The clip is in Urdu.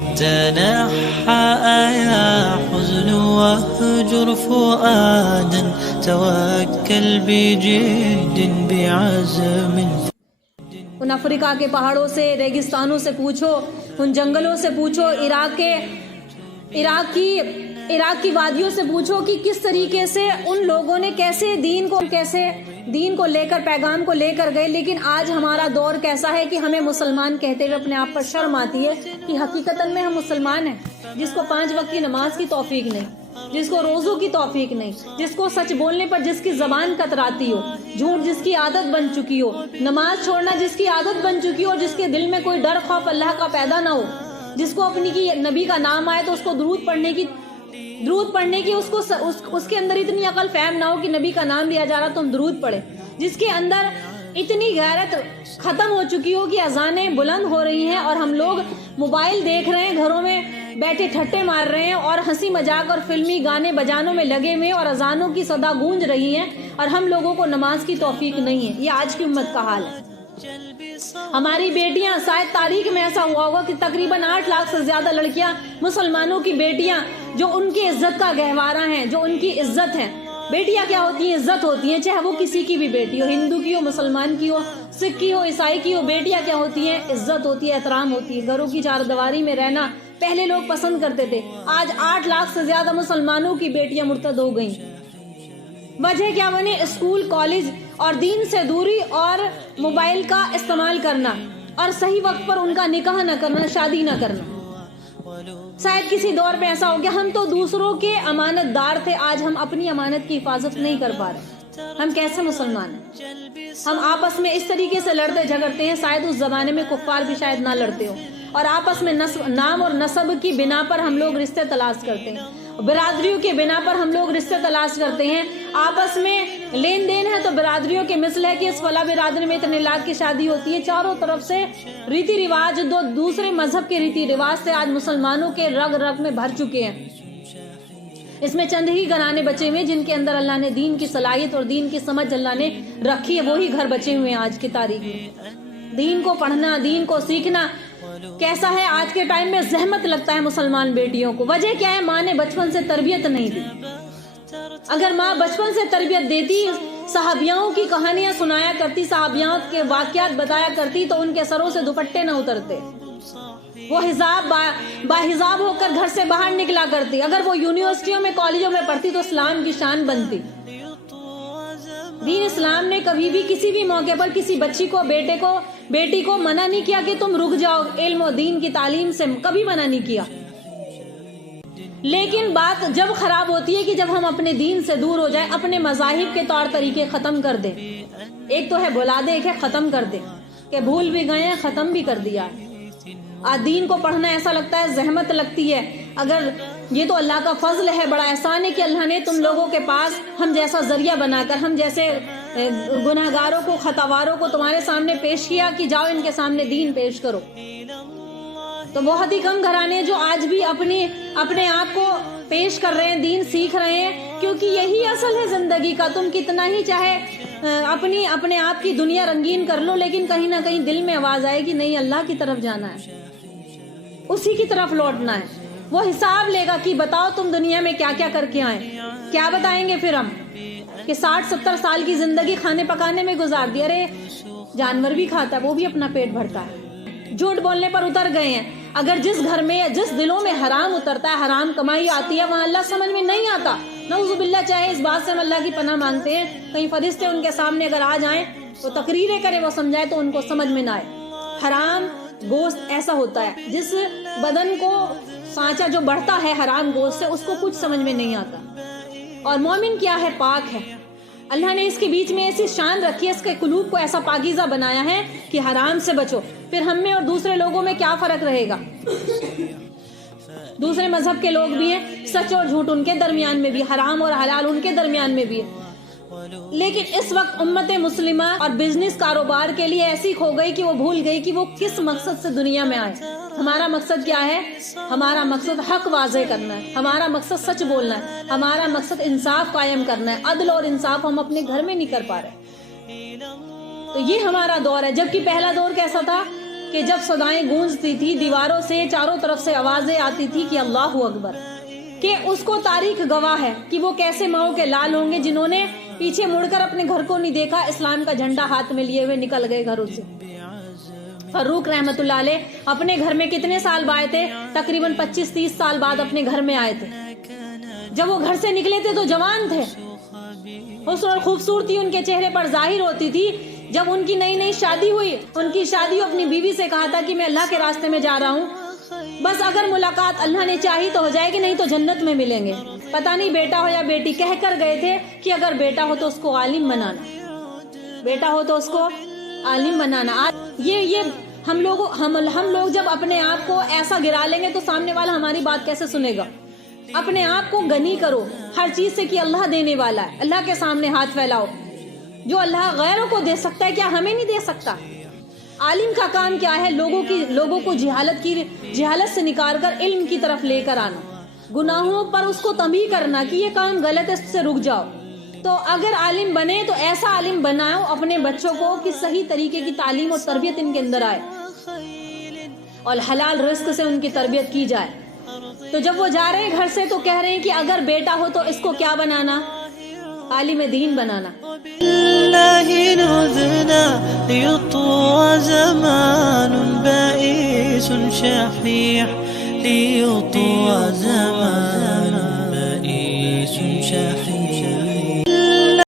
تنحى يا حزن واهجر فؤادا توكل بجد بعزم. ان افریقہ کے پہاڑوں سے، ریگستانوں سے پوچھو، ان جنگلوں سے پوچھو، عراق کی وادیوں سے پوچھو کہ کس طریقے سے ان لوگوں نے کیسے دین کو لے کر، پیغام کو لے کر گئے. لیکن آج ہمارا دور کیسا ہے کہ ہمیں مسلمان کہتے ہوئے اپنے آپ پر شرم آتی ہے کہ حقیقتاً میں ہم مسلمان ہیں، جس کو 5 وقت کی نماز کی توفیق نہیں، جس کو روزوں کی توفیق نہیں، جس کو سچ بولنے پر جس کی زبان کتراتی ہو، جھوٹ جس کی عادت بن چکی ہو، نماز چھوڑنا جس کی عادت بن چکی ہو، جس کے دل میں کوئی ڈر خوف اللہ کا پیدا نہ ہو، جس کو اپنی کی نبی کا نام آئے تو اس کو درود پڑھنے کی اس کے اندر اتنی عقل فہم نہ ہو کہ نبی کا نام لیا جا رہا تو ہم درود پڑھے، جس کے اندر اتنی غیرت ختم ہو چکی ہو کہ اذانیں بلند ہو رہی ہیں اور ہم لوگ موبائل دیکھ رہے ہیں، گھروں میں بیٹھے ٹھٹے مار رہے ہیں اور ہنسی مذاق اور فلمی گانے بجانوں میں لگے ہوئے اور اذانوں کی صدا گونج رہی ہیں اور ہم لوگوں کو نماز کی توفیق نہیں ہے. یہ آج کی امت کا حال ہے. ہماری بیٹیاں، شاید تاریخ میں ایسا ہوا ہوگا کہ تقریباً 8 لاکھ سے زیادہ لڑکیاں، مسلمانوں کی بیٹیاں جو ان کی عزت کا گہوارہ ہیں، جو ان کی عزت ہے. بیٹیاں کیا ہوتی ہیں؟ عزت ہوتی ہیں، چاہے وہ کسی کی بھی بیٹی ہو، ہندو کی ہو، مسلمان کی ہو، سکھ کی ہو، عیسائی کی ہو. بیٹیاں کیا ہوتی ہیں؟ عزت ہوتی ہے، احترام ہوتی ہے. گھروں کی چار دیواری میں رہنا پہلے لوگ پسند کرتے تھے. آج 8 لاکھ سے زیادہ مسلمانوں کی بیٹیاں مرتد ہو گئیں. وجہ کیا بنی؟ اسکول، کالج اور دین سے دوری اور موبائل کا استعمال کرنا اور صحیح وقت پر ان کا نکاح نہ کرنا، شادی نہ کرنا. شاید کسی دور پہ ایسا ہو گیا ہم تو دوسروں کے امانت دار تھے، آج ہم اپنی امانت کی حفاظت نہیں کر پا رہے. ہم کیسے مسلمان ہیں؟ ہم آپس میں اس طریقے سے لڑتے جھگڑتے ہیں، شاید اس زمانے میں کفار بھی شاید نہ لڑتے ہو، اور آپس میں نام اور نسب کی بنا پر ہم لوگ رشتے تلاش کرتے ہیں، برادریوں کے بنا پر ہم لوگ رشتے تلاش کرتے ہیں. آپس میں لین دین ہے تو برادریوں کے مثل ہے کہ اس فلاں برادری میں اتنے لاکھ کی شادی ہوتی ہے. چاروں طرف سے ریتی رواج، دوسرے مذہب کے ریتی رواج سے آج مسلمانوں کے رگ رگ میں بھر چکے ہیں. اس میں چند ہی گھرانے بچے ہوئے جن کے اندر اللہ نے دین کی صلاحیت اور دین کی سمجھ اللہ نے رکھی ہے، وہی گھر بچے ہوئے ہیں آج کی تاریخ میں. دین کو پڑھنا، دین کو سیکھنا کیسا ہے آج کے ٹائم میں زحمت لگتا ہے مسلمان بیٹیوں کو. وجہ کیا ہے؟ ماں نے بچپن سے تربیت نہیں دی. اگر ماں بچپن سے تربیت دیتی، صحابیاؤں کی کہانیاں سنایا کرتی، صحابیاؤں کے واقعات بتایا کرتی تو ان کے سروں سے دوپٹے نہ اترتے، وہ باحجاب ہو کر گھر سے باہر نکلا کرتی. اگر وہ یونیورسٹیوں میں، کالجوں میں پڑھتی تو اسلام کی شان بنتی. دین اسلام نے کبھی بھی کسی بھی موقع پر کسی بچی کو، بیٹی کو منع نہیں کیا کہ تم رک جاؤ علم و دین کی تعلیم سے، کبھی منع نہیں کیا. لیکن بات جب خراب ہوتی ہے کہ جب ہم اپنے دین سے دور ہو جائیں، اپنے مذاہب کے طور طریقے ختم کر دیں. ایک تو ہے بلا دیں، ایک ہے ختم کر دیں، کہ بھول بھی گئے ہیں، ختم بھی کر دیا. آج دین کو پڑھنا ایسا لگتا ہے زحمت لگتی ہے. اگر یہ تو اللہ کا فضل ہے، بڑا احسان ہے کہ اللہ نے تم لوگوں کے پاس ہم جیسا ذریعہ بنا کر، ہم جیسے گناہگاروں کو، خطاواروں کو تمہارے سامنے پیش کیا کہ جاؤ ان کے سامنے دین پیش کرو. تو بہت ہی کم گھرانے جو آج بھی اپنے آپ کو پیش کر رہے ہیں، دین سیکھ رہے ہیں، کیونکہ یہی اصل ہے زندگی کا. تم کتنا ہی چاہے اپنے آپ کی دنیا رنگین کر لو، لیکن کہیں نہ کہیں دل میں آواز آئے گی نہیں، اللہ کی طرف جانا ہے، اسی کی طرف لوٹنا ہے. وہ حساب لے گا کہ بتاؤ تم دنیا میں کیا کیا کر کے آئے. کیا بتائیں گے پھر ہم کہ 60-70 سال کی زندگی کھانے پکانے میں گزار دی. ارے جانور بھی کھاتا ہے، وہ بھی اپنا پیٹ بھرتا ہے. جھوٹ بولنے پر اتر گئے ہیں. اگر جس گھر میں، جس دلوں میں حرام اترتا ہے، حرام کمائی آتی ہے، وہاں اللہ سمجھ میں نہیں آتا. نعوذ باللہ، چاہے اس بات سے ہم اللہ کی پناہ مانگتے ہیں کہیں فرشتے ان کے سامنے اگر آ جائیں تو تقریریں کرے، وہ سمجھائے تو ان کو سمجھ میں نہ آئے. حرام گوشت ایسا ہوتا ہے جس بدن کو سانچا جو بڑھتا ہے حرام گوشت سے، اس کو کچھ سمجھ میں نہیں آتا. اور مومن کیا ہے؟ پاک ہے. اللہ نے اس کے بیچ میں ایسی شان رکھی ہے، اس کے قلوب کو ایسا پاکیزہ بنایا ہے کہ حرام سے بچو. پھر ہم میں اور دوسرے لوگوں میں کیا فرق رہے گا؟ دوسرے مذہب کے لوگ بھی ہیں، سچ اور جھوٹ ان کے درمیان میں بھی، حرام اور حلال ان کے درمیان میں بھی ہے. لیکن اس وقت امت مسلمہ اور بزنس کاروبار کے لیے ایسی کھو گئی کہ وہ بھول گئی کہ وہ کس مقصد سے دنیا میں آئے. ہمارا مقصد کیا ہے؟ ہمارا مقصد حق واضح کرنا ہے، ہمارا مقصد سچ بولنا ہے، ہمارا مقصد انصاف قائم کرنا ہے. عدل اور انصاف ہم اپنے گھر میں نہیں کر پا رہے. تو یہ ہمارا دور ہے. جبکہ پہلا دور کیسا تھا؟ کہ جب صدائیں گونجتی تھی دیواروں سے چاروں طرف سے آوازیں آتی تھی کہ اللہ اکبر، کہ اس کو تاریخ گواہ ہے کہ وہ کیسے ماؤں کے لال ہوں گے جنہوں نے پیچھے مڑ کر اپنے گھر کو نہیں دیکھا، اسلام کا جھنڈا ہاتھ میں لیے ہوئے نکل گئے گھروں سے۔ فاروق رحمت اللہ علیہ اپنے گھر میں کتنے سال بعد تھے؟ تقریباً 25-30 سال بعد اپنے گھر میں آئے تھے۔ جب وہ گھر سے نکلے تھے تو جوان تھے، حسن اور خوبصورتی ان کے چہرے پر ظاہر ہوتی تھی۔ جب ان کی نئی شادی ہوئی، ان کی شادی اپنی بیوی سے کہا تھا کہ میں اللہ کے راستے میں جا رہا ہوں، بس اگر ملاقات اللہ نے چاہی تو ہو جائے گی، نہیں تو جنت میں ملیں گے۔ پتہ نہیں بیٹا ہو یا بیٹی، کہہ کر گئے تھے کہ اگر بیٹا ہو تو اس کو عالم بنانا، بیٹا ہو تو اس کو عالم بنانا۔ یہ ہم لوگ جب اپنے آپ کو ایسا گرا لیں گے تو سامنے والا ہماری بات کیسے سنے گا؟ اپنے آپ کو غنی کرو ہر چیز سے کہ اللہ دینے والا ہے، اللہ کے سامنے ہاتھ پھیلاؤ۔ جو اللہ غیروں کو دے سکتا ہے کیا ہمیں نہیں دے سکتا؟ عالم کا کام کیا ہے؟ لوگوں کو جہالت سے نکال کر علم کی طرف لے کر آنا، گناہوں پر اس کو تنبیہ کرنا کہ یہ کام غلط ہے، اس سے رک جاؤ۔ تو اگر عالم بنے تو ایسا عالم بناؤ اپنے بچوں کو کہ صحیح طریقے کی تعلیم اور تربیت ان کے اندر آئے اور حلال رزق سے ان کی تربیت کی جائے۔ تو جب وہ جا رہے ہیں گھر سے تو کہہ رہے ہیں کہ اگر بیٹا ہو تو اس کو کیا بنانا؟ عالم دین بنانا۔ بالله نذنا ليطوى زمان بائس شحيح، ليطوى زمان